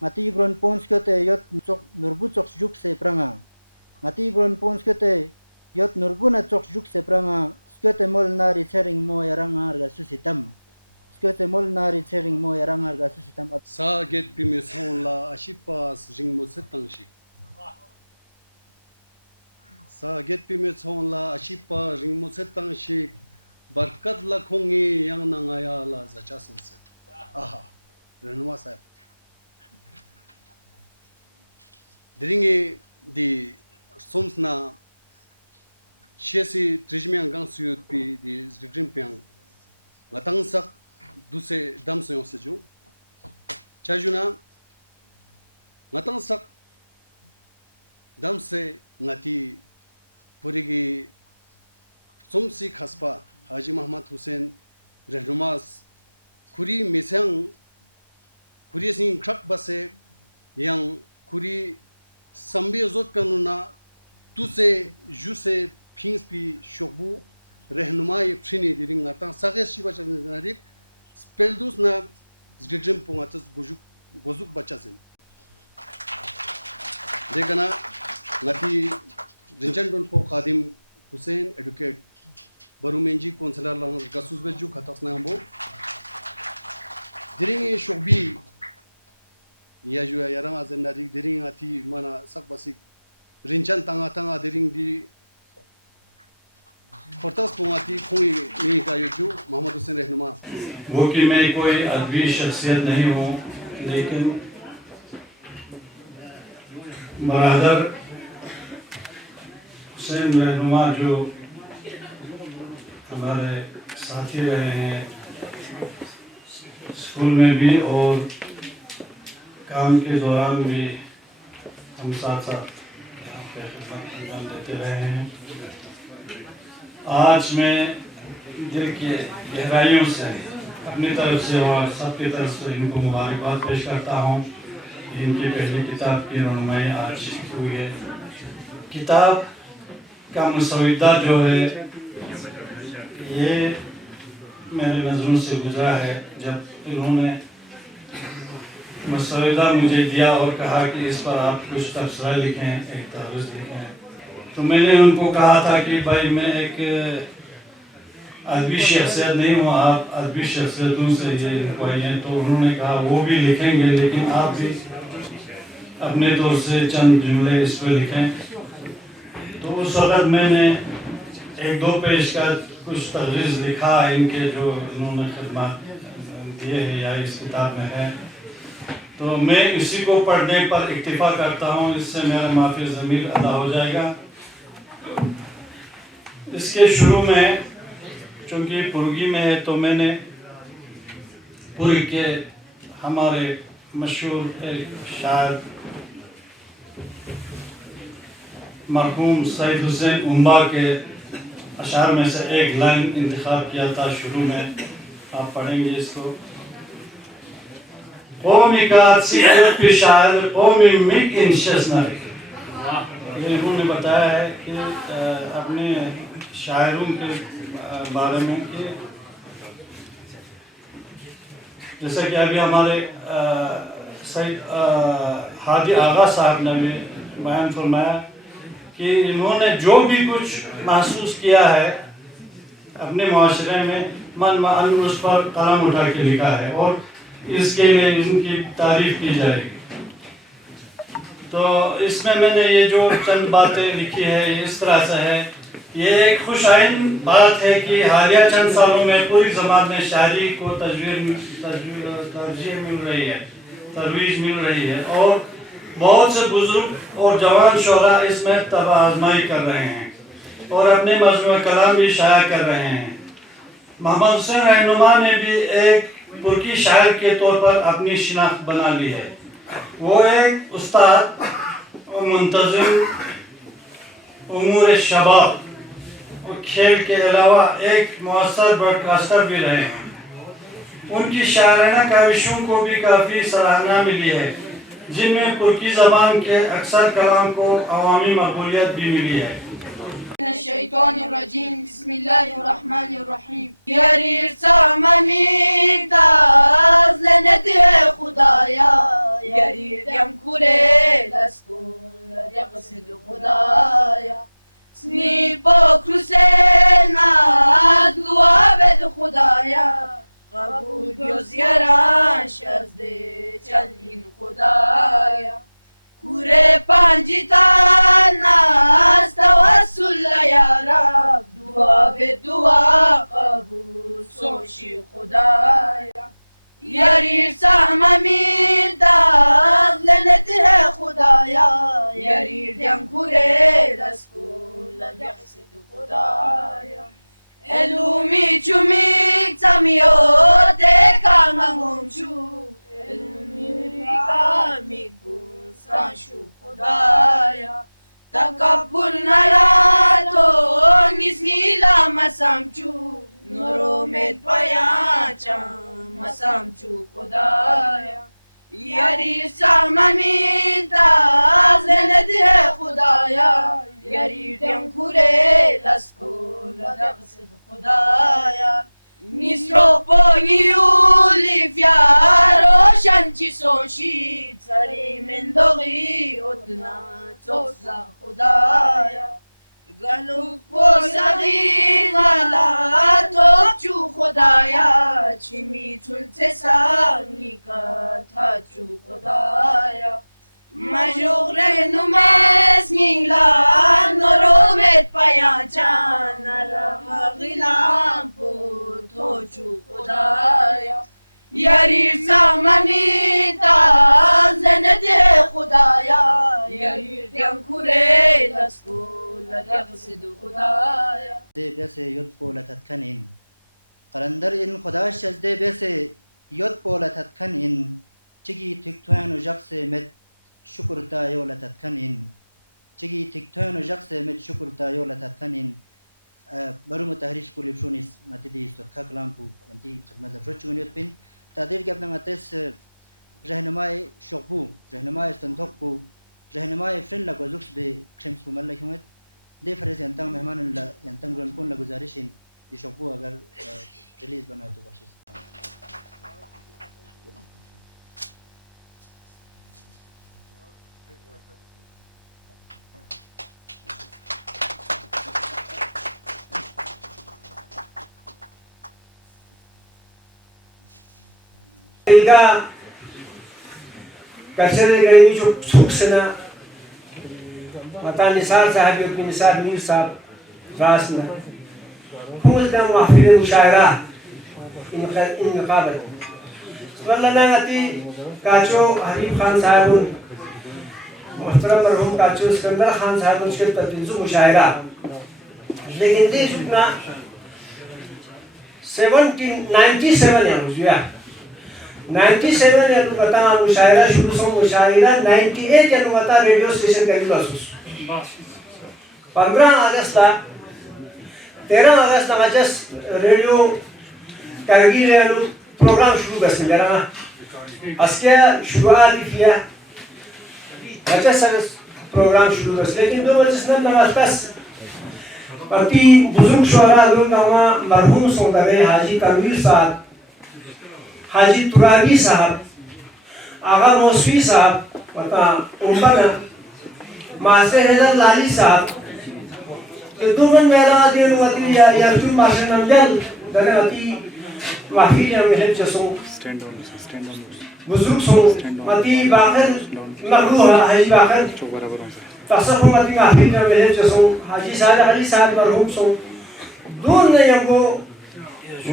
ngati gron pons kyote yot chok nurbu chok juk se pranga ngati gron pons kyote yot nurbu na chok juk se pranga kyote mol nari chering mo yaranga arga susitam kyote mol nari chering mo yaranga arga susitam sa get pimi son la ashipas ring mo setang shik sa get pimi son la ashipa ring mo setang shik barkat la khongi yang na ngaya la zacha sunset aha renwa sahib dringi di somsna shesi trijmyang gang suyut pi di zgrim pyang ngatang sak duse dam soyon seju chajuna ngatang sak dam se ngati purigi somsi khaspa Haji Muhammad Hussein Rehnumas kuri misang kuri sing krak base yang kuri sambi zot kanuna tuse juse pings pi shogbu rehnumai phini diring ata sages shiba charik speldus na zgrim pongatas gozuk bachazin dekana ngati rinjan don po khadim Hussein educate barumenji konselar lang gasus beju khatas na ambo diring shogbi ya ju yarang azenari diring ati mana sakbasik rinjan tanga diring di portas pungati khoi नहीं का ये जो मोहम्मद हुसैन रहनुमा वो कि मैं कोई अदबी शख्सियत नहीं हूँ लेकिन बरादर हुसैन रहनुमा जो हमारे साथी रहे हैं स्कूल में भी और काम के दौरान भी हम साथ साथ अंजाम देते रहे हैं। आज मैं दिल के गहराइयों से अपनी तरफ से और सबकी तरफ से इनको मुबारकबाद पेश करता हूँ। इनकी पहली किताब की रौनमाई आज हुई है। किताब का मुसविदा जो है ये मेरे नज़रों से गुजरा है जब इन्होंने मुसविदा मुझे दिया और कहा कि इस पर आप कुछ तबसरा लिखें, एक तर्ज़ लिखें। तो मैंने उनको कहा था कि भाई मैं एक अदबी शख्सियत नहीं हूँ, आप अदबी शख्सियतों से ये लिखवाइए। तो उन्होंने कहा वो भी लिखेंगे लेकिन आप भी अपने तौर से चंद जुमले इस पर लिखें। तो उस वक़्त मैंने एक दो पेज का कुछ तर्ज़ लिखा इनके जो इन्होंने खिदमत दिए है या इस किताब में है। तो मैं इसी को पढ़ने पर इक्तिफा करता हूँ, इससे मेरा माफ़ी ज़मीर अदा हो जाएगा। इसके शुरू में चूँकि पुर्गी में है तो मैंने पुर्ग के हमारे मशहूर एक शायर मरहूम सईद हुसैन उम्बा के अशार में से एक लाइन इंतखाब किया था शुरू में, आप पढ़ेंगे इसको। कौमी का की शायर कौमी मिक इन शस्नर, ये इन्होंने बताया है कि अपने शायरों के बारे में कि जैसा कि अभी हमारे सईद हादी आगा साहब ने भी बयान फरमाया कि इन्होंने जो भी कुछ महसूस किया है अपने माशरे में मन मान उस पर कलम उठा के लिखा है और इसके लिए इनकी तारीफ की जाएगी। तो इसमें मैंने ये जो चंद बातें लिखी है इस तरह से है। ये एक खुशाइन बात है कि हालिया चंद सालों में पूरी ज़मात में शायरी को तरजीह मिल रही है, तरवीज मिल रही है और बहुत से बुजुर्ग और जवान शोरा इसमें तब आजमाई कर रहे हैं और अपने मजमूए कलाम भी शाया कर रहे हैं। मोहम्मद हुसैन रहनुमा ने भी एक पुरकी शायर के तौर पर अपनी शिनाख्त बना ली है। वो एक उस्ताद और मुंतज़िम उमूर शबाब और खेल के अलावा एक मुअस्सर ब्रॉडकास्टर भी रहे हैं। उनकी शायराना काविशों को भी काफ़ी सराहना मिली है, जिनमें तुर्की ज़बान के अक्सर कलाम को अवामी मकबूलियत भी मिली है। बिस्मिल्लाहिर्रहमानिर्रहीम। यारी يريدم كوري لسكون يقصد خدايا سنيبو كروسينا دوابد خدايا قبول بيوزيران شازده چلین خدایا کوره پنجتان از توسل یا رب دعا به دعا قبول سوشی خدایا یاری سهم میر داغ لنته خدایا یاری دم کوره لسکول لجحسد خدایا الومی چومیک تمیوت کامم چو الومی کامیکون سانشو خدایا تکبر نراتو نیسنیلا مسامچو نرومت پیاچم مسامچو خدایا یاری ساممین تاز نده خدایا یاری دم کوره لسکول لغسد خدایا میسرو پونیولی فیارو شنچی سوشی تری من دوغی ادنا توسا خدایا گلوک پوزغی غلا توچو خدایا چی میتون تسانی کا چو خدایا مجوغ رهنماز میلان نرومت پیاچان غلام تو چو خدایا یاری سامنی تاز نده خدایا یاری دم کوره لسکول لغسد خدایا ده بس يد بولتت كنين قلندر إن خداش ده بس يد بولتت كنين تجي تكتوان وجقس مت شكر تا يولتت كنين تجي تكتوان وجقس مت شكر تا يولتت كنين برمو تهريش كل بشونيس ما تدي استرخاء كلامبو أنتي خدمة دفرت شونيت بين تادير قبل ما تس رهنماي شقبو رهنماي استنطقبو رهنماي فرن لگو زوكس بكشمس بمالك همت دي فرز ينتم مهمان لا ينتم رنكون لگزارشين دي شقبو اگر ريليز بناي تو بخشيس Ilga kasere gani जो सुखसना मता निसार साहब योगी निसार मीर साहब रासना फूल दम महफिल मुशायरा इन मुकाबल वल्ला नंगती काचो हरीफ खान साहब मुहतरम मरहूम काचो सिकंदर खान साहब उसके तदरीजु मुशायरा लेकिन दे जुटना 1797 है मुझे 97 ya kata musyairah syuruh som musyairah 98 ya kata radio station ka dulu asus 15 August ta 13 August ta majas radio kargil ya program शुरू कर सकते हैं अस्के शुरुआत किया अच्छा सब प्रोग्राम शुरू कर लेकिन 2 बजे से ना बस अति बुजुर्ग शुरा लोग नामा मरहूम सोंदरे हाजी कबीर साहब हाजी तुरागी साहब आगा मौसवी साहब पता उम्बर मास्टर हैदर लाली साहब ये दो बन मेरा दिन वती या तुम मास्टर नंदल दरवती माफी या मेहर जसो स्टैंड ऑन बुजुर्ग सो मती बाखर मरहूम हाजी बाखर बराबर हो तसफ मती माफी या मेहर जसो हाजी साहब अली साहब मरहूम सो दूर नहीं हमको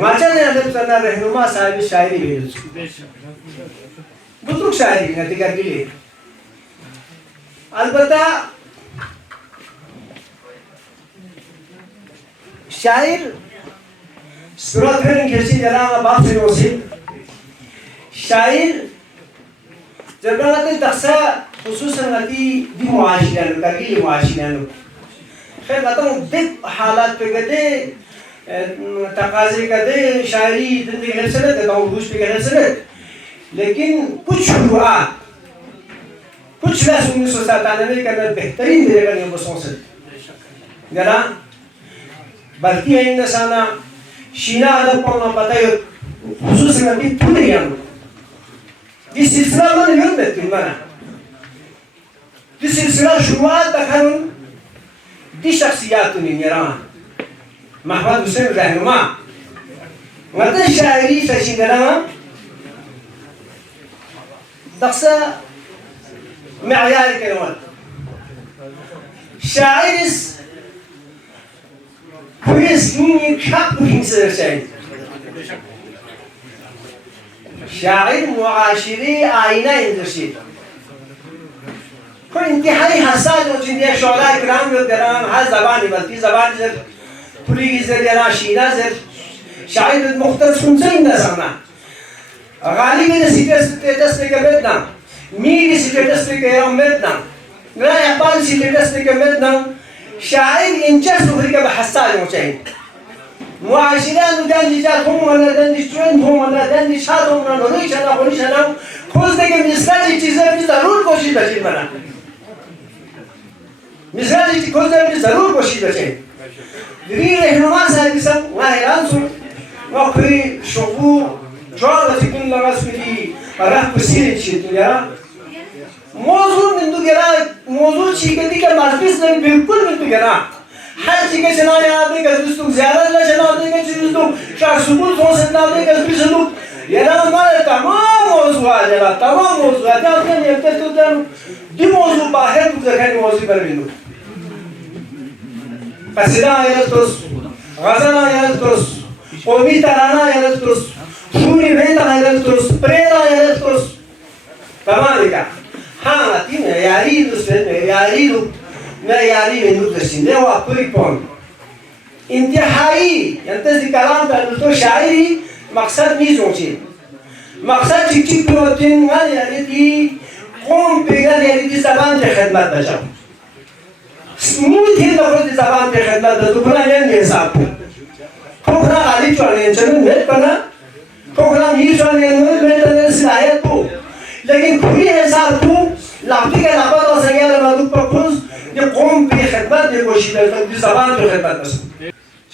वाचा ने अदब करना रहनुमा साहब शायरी भेज बुजुर्ग शायरी नती कर ली अलबत्ता शायर सूरत में कैसी जरा बात से नोसी शायर जबना ते दक्षा खुसूसन नती दी मुआशियान कर ली मुआशियान खैर बताऊं दिक हालात पे गदे तकाज़े कदे शायरी जिंदगी है सनत है तो कुछ भी है सनत लेकिन कुछ हुआ कुछ ना 1997 के अंदर बेहतरीन देगा ये बसों से जरा बल्कि इन नसाना शीना अदब को ना पता है खुसूस में भी पूरी यानो ये सिलसिला मन यूं बेहतरीन बना ये सिलसिला शुरुआत तक दी शख्सियात में मेरा महमूद हुसैन रहनुमा मतलब शायरी सचिदना दक्सा معيار الكلمات شاعر كويس مني كاب وينسر شاعر معاشري عينه يدرسي كل انتهاء حساس وجندي شعراء كرام والكلام هذا زباني بلتي زباني زر كلي زر يا شينا زر شاعر مختص كنزين نسمع غالبا سيتس بكمتنا ميري سيتس بكيرمتنا لا يقال سيتس بكمتنا شاعر إنجاز بفريقة بحساس مجاهد معاشران كان جاتهم ولا دندش جوينهم ولا دندش هذهم ولا نوريش أنا خونيش أنا خوز دقيقة من إسرائيل تيزر ضرور کوشش بچین منا إسرائيل خوز دقيقة ضرور کوشش بچین دری رهنما صاحب سب ماهران سن وقتی شغل جواب تکین لغاز کردی راه پرسیل چیت یا موضوع من دو گرا موضوع چی کدی که مزبیس نمی بالکل من دو گرا هر چیزی که چنان یاد دیگر دوستو زیادت نه چنان دیگر چیز دوستو شخص سبود فون سنان دیگر بیشتر یه نمال تمام موضوعات یا تمام موضوعات یا اون یکت تو دارم دی موضوع باهر بود که موضوع بریم قصیده آیات توس غزل آیات توس قومی ترانه آیات توس شوری بیت آیات توس پرید آیات توس تمام دیگر हाँ तीन यारी दूसरे यारी लोग मेरा यारी बिंदु दर्शन ले वो पूरी पौन इंतहाई यंत्र कलाम पर तो शायरी मकसद नहीं सोचे मकसद चिक पे होते हैं ना यारी थी कौन पेगा यारी थी ज़बान पे खिदमत बचाओ स्मूथ ही लोगों की ज़बान पे खिदमत तो पूरा ये साफ खोखरा गाली चलने चलने में पना खोखरा नील चलने में पना सिलायत तो लेकिन पूरी हिसाब तो लापी के लापा तो संज्ञा लगा तो प्रपोज ये कौन पे खिदमत ये कोशिश करता है ज़बान पे खिदमत बस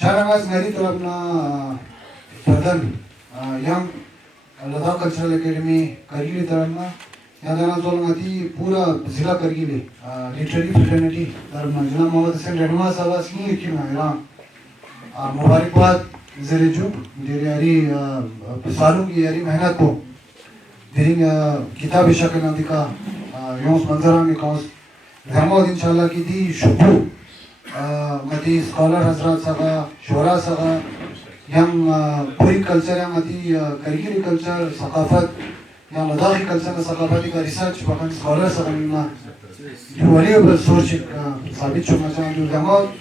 चारागास मेरी तरफ ना प्रधान young Ladakh cultural academy Kargil तरफ ना यहाँ जाना तो लोग आती पूरा जिला करगिल लिटरेरी फ्रेटर्निटी तरफ ना जना मोहम्मद हसन रहनुमा साहब की क्यों ना यहाँ मुबारकबाद ज़रिए मेरी यारी सालों की यारी मेहनत को Dering kitab ishaqil nanti ka yons manzaran ke kaus Zahmad inshallah ki di shukru mati scholar hazrat saga shura saga yang puri culture yang mati karigiri culture sakafat yang ladakhi culture ka sakafati ka research bahkan scholar saga nina yuwali abad source sabit chukna chahan tu Zahmad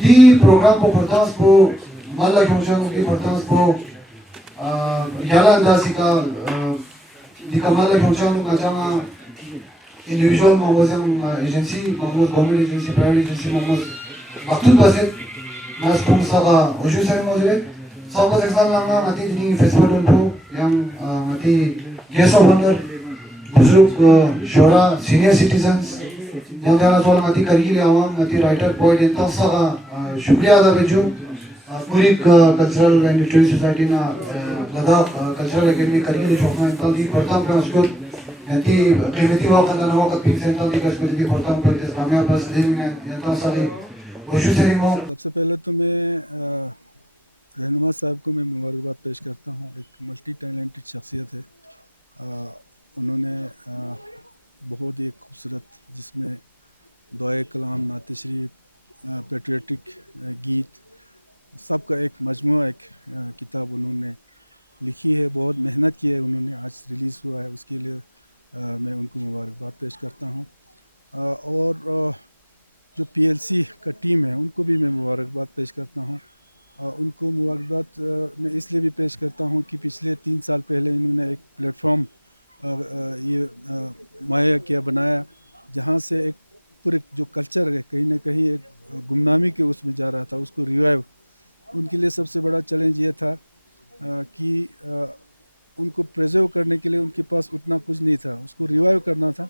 di program po pertans po malla kyunchan di pertans po yala andasi ka di kamala kyunchan kacanga individual momoz yang agency momoz government agency private agency momoz waktu basit mas pungsaga uju sari mozile sabas exam langa mati dini festival unpu yang mati guest of honor buzurg shora senior citizens yang jana tol mati kargil awam mati writer poet enta saga shukriya ada beju पूरी cultural and literary society ना Ladakh cultural academy Kargil शोकना इंतल दी पढ़ता हूँ उसको यंती कीमती वक्त ना वक्त pin से इंतल दी का इसको दी पढ़ता हूँ पर इस कामयाब बस दिन में यंता सारी कोशिश से रिमो सबसे पहले तो मैं रहनुमा साहब को मैं मुबारकबाद पेश करता हूँ एक मल्टी टैलेंटेड शख्सियत है उन्होंने बहुत ही खूबसूरत जिसमें दुआए कलाम नात शरीफ पेट्रियाटिक गीत सबका एक मजमूआ एक किताब उन्होंने लिखी है बहुत मेहनत की है उन्होंने आज रिलीज़ हुआ है उसके लिए मैं उनको मुबारकबाद पेश करता हूँ और जो पीएलसी का टीम है उनको भी मैं मुबारकबाद पेश करता हूँ उनको मुबारकबाद मैं इसलिए भी पेश करता हूँ कि पिछले 3 साल पहले इन्होंने एक प्लेटफॉर्म ये मुहैया किया बनाया जहाँ से एक पूरे जो कल्चर है कहीं ना कहीं एक गुमनामी के उसमें जा रहा था उसको रिवाइव उनके लिए सबसे बड़ा चैलेंज ये था कि उनको प्रिजर्व करने के लिए उनके पास उतना कुछ नहीं था उसको रिवाइव करना था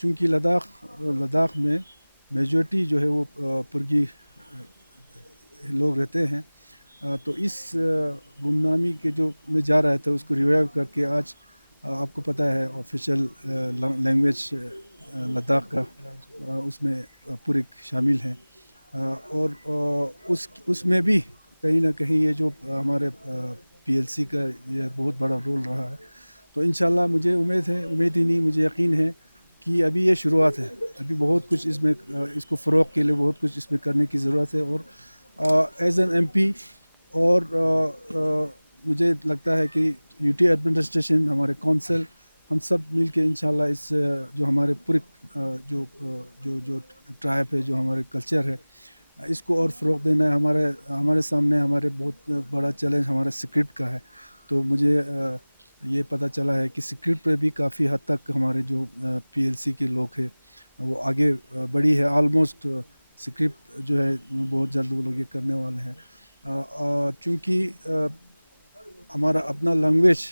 चूँकि लद्दाख में मेजॉरिटी जो है वो पुरगी लोग रहते हैं तो इस गुमनामी के जो में जा रहा था उसको रिवाइव करके आज आपको पता है ऑफिशियल लैंग्वेज लद्दाख का उसमें पुरिक शामिल है और उसमें भी कहीं ना कहीं ये जो हमारे पीएलसी का ये बहुत बड़ा रोल रहा है। तो इंशाल्लाह मुझे उम्मीद ही नहीं, मुझे यकीन है कि अभी ये शुरुआत है, अभी बहुत कुछ इसमें इसको फ़रोग़ के लिए बहुत कुछ इसमें करने की ज़रूरत है। और एज एन एमपी और मुझे लगता है कि यूटी एडमिनिस्ट्रेशन, हमारे काउंसिल, हम सब मिल के इंशाल्लाह इस जो हमारे पूरे जो जो जो ट्राइब है, जो हमारे कल्चर है, इसको और फ़रोग़ देना है। हमारे सामने हमारे बहुत बड़ा चैलेंज हमारा स्क्रिप्ट का है। तो मुझे ये पता चला है कि स्क्रिप्ट पे भी काफ़ी हद तक हमारे जो पीएलसी के लोग हैं वो आगे बढ़ी है। ऑलमोस्ट स्क्रिप्ट जो है बहुत जल्द वो लोग ये करने वाले हैं। चूँकि हमारा अपना लैंग्वेज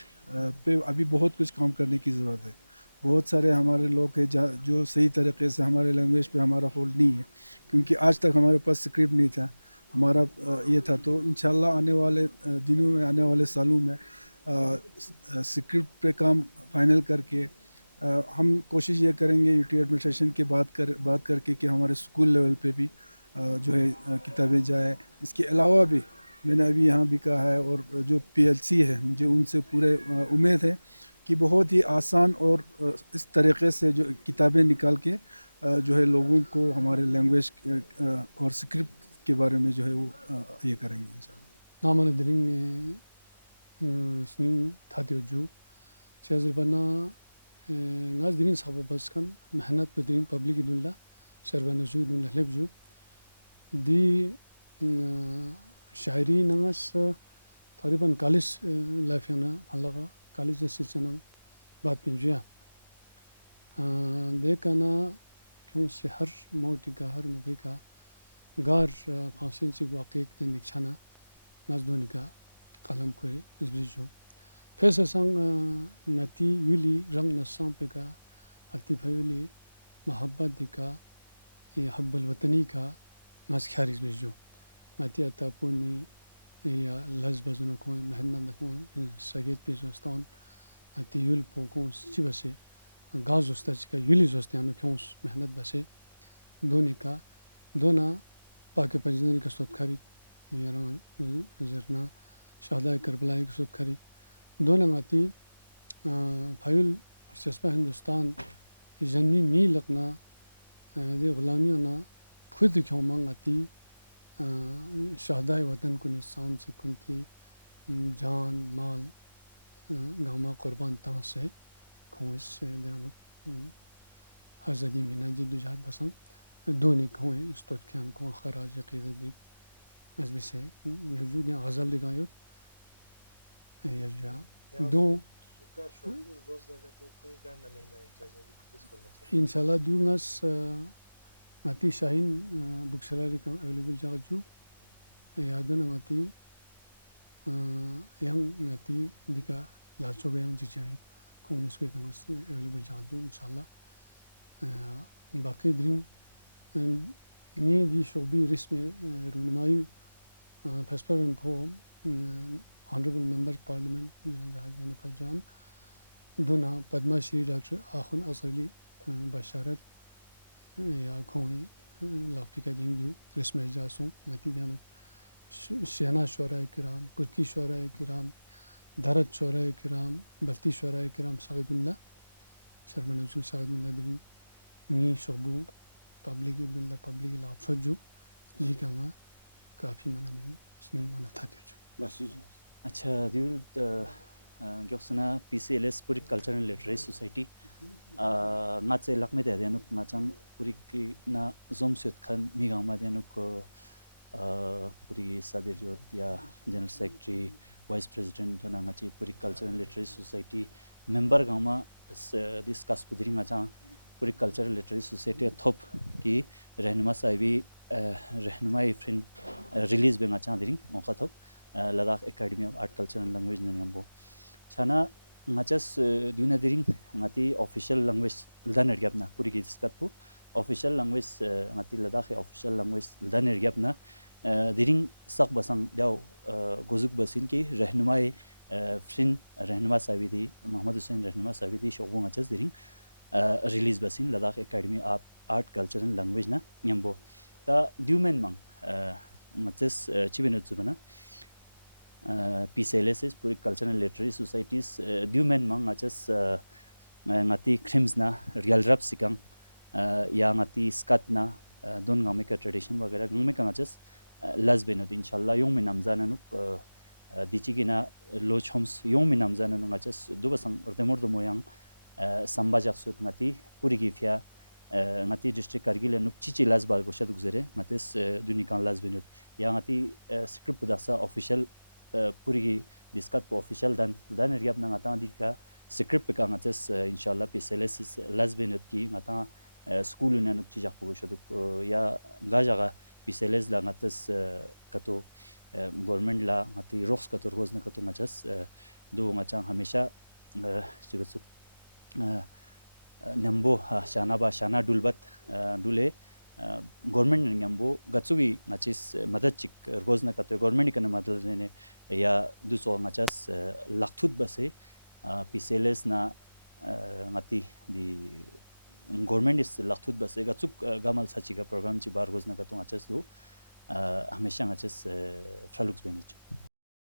पे अभी बहुत कुछ काम करने की ज़रूरत है। बहुत सारे हमारे लोग हैं जो सही तरीके से हमारे लैंग्वेज पे हमारा होल्ड नहीं है, क्योंकि आज तक हमारे पास स्क्रिप्ट नहीं था, हमारा ये था। तो इंशाल्लाह आने वाले दिनों में, आने वाले सालों में स्क्रिप्ट पे काम फाइनल करके हम कोशिश ये करेंगे यूटी एडमिनिस्ट्रेशन के बात करके कि हमारे स्कूल लेवल पे भी जो है किताबें जाए। इसके अलावा भी मैंने अभी यहाँ भी कहा है, और जो पीएलसी है मुझे उनसे पूरे उम्मीद है कि बहुत ही आसान और इस तरीके से जो किताबें निकाल के जो है लोगों को हमारे लैंग्वेज और स्क्रिप्ट के बारे में जो है वो ये करेंगे इंशाल्लाह। नामन दिरिंग स्निंग थादियोजु चेजरबना ngaz dirin sabo baskan mehnat bedirin public idunla शर्बाना जु दुन लहब जु दी शायरी नंगस तकरीबन कॉलेज लाइफ याना अलगा कॉलेज जैसे चनंग बात पिंजुया देखना क्यों से हर मोटी का हर मुबई का गार फांसन से वाक़ई के निशाना नजदोनी का कलम कोई इस बीचो फैसा संग नती यूली रंग नसां पे का अति भयूली मोहब्बत दिका ये हब्बल वतनी का नाच ख्यारिस बेजो नाती अता पुनी या लज बजनो को मेहनत को सगेत पे जोस्तान नाती यूल पोको चिबसे गाज जोस्ता का यूली जोस्तानो क्यों मेहनत बसे दोनी का दोना पाके पंजनी का सोतखारी यारा जरना शादा करबला की सोतखारी दोना नाती फायुल सियासत हिंदुस्तान जन्मी मी लगना दे गुलामियों ना खुद क्यों मांगती शहदाय वतन को निशान से कुंती जान माल गामा कुर्बान तंग से कौन से दियानो आज़ादी में ना जिद्द जहद बसंग दोनी कौन इस्तेद कियान कौन खराज क़ीदत दी मज़बी से यजूद या गज़ल दिखायो यजा दो इंशाल्लाह दूंगास नाती शाहीन बुक सेलर का अवेलेबल जागजू यादों न नाती yang नाती दिका लाचो गया उनसे चाहिए कौन इसके तमास अवेलेबल जागजू इंशाल्लाह बाकी ड्रिंग नी दी शोबी रिस्म रुनमाई फेस्परन फो ऑनरेबल मेंबर पार्लियामेंट जिला जहाज यानी फजान दोना पद्मश्री डॉक्टर आखुन असली बशारत या खोई लाफिका दिंगू रिस्म जासों नतीजा सेना शोराय किराम पुरकी शोराय किराम दरद शोराय किराम बल्ती शोराय किराम सगदुल्ला शर्मन जो सगदुल्ला दिन नी शोबू पब्लिक बिल्ला पब्लिक लाभ सज्जू जी कांगा काफ़ी मना दिन स्नी मना था जो बस अच्छा दिल ग्योसना पीसीएलएस पूरी कल्चरल लिटरेरी सोसाइटी नाचे लकमे दे देनुक नाचंग पूरी की ना जोम सेट खान मिगामा देनुक पूरी सादिरियोत या जनरल सेक्रेटरी वाइस प्रेसिडेंट तो ना नाची पूरी कल्चरल लिटरेरी सोसाइटी मेंबर गामा डिस्कस पुदरी नाचा पूरी कल्चरल लिटरेरी सोसाइटी थोप की रहनुमा साहिबी रहनुमा फ्रेंड रिलीज बेंगा चा दिरिंग मौका थोप Ladakh academy of art culture and language ननियम्बो छाना ngachas duna diring ngati official language dan ergyapna puri ki diskatpu official language ngati ladakh official language dan ergyapna diring sak basang daw gozuk basin ki rehnumai फ्रिन रहनुमा साविदी मोहम्मद हुसैन रहनुमा साविदी Shobo ngachas diring release basin Ladakh Academy of Art Culture and Language na nyambo ta dumen mang ngachas chibeno zubana PCLS puri cultural and literary societies dumen mang ngachas ngati crims na real rap sikang ya ngati skat na don ngame ka tradition wagera ngme ka ngachas las benod inshallah yong minam zananu dichigina loch homes yong minam zananu ngachas dubasang ortemor do moyang sambajak sut ngati puri gifya ngati district kargil nuk chichi las bal goshad guzere ngates dunikan las benod ya ngati script dasa official puri diskat po official dan riap na ngata dika script ka ngates inshallah PCLS las benod ki ngata school na nuk chijak po goshad ya ngajaga PCLS la ngates kato government la ngati rox kato rozna kato ngachas do ngachang hamesha chibatsu nambo shana ba shana dulbat dule government nyambo gatsugi ngachis madad chik rozna kato government kana madad ne ya duso ngachas lakthut base PCLS na ngati di government is lakthut base gatsuk gamal sachiga program chi bar rozna kato ngachas do हमेशा ngachas fralux benich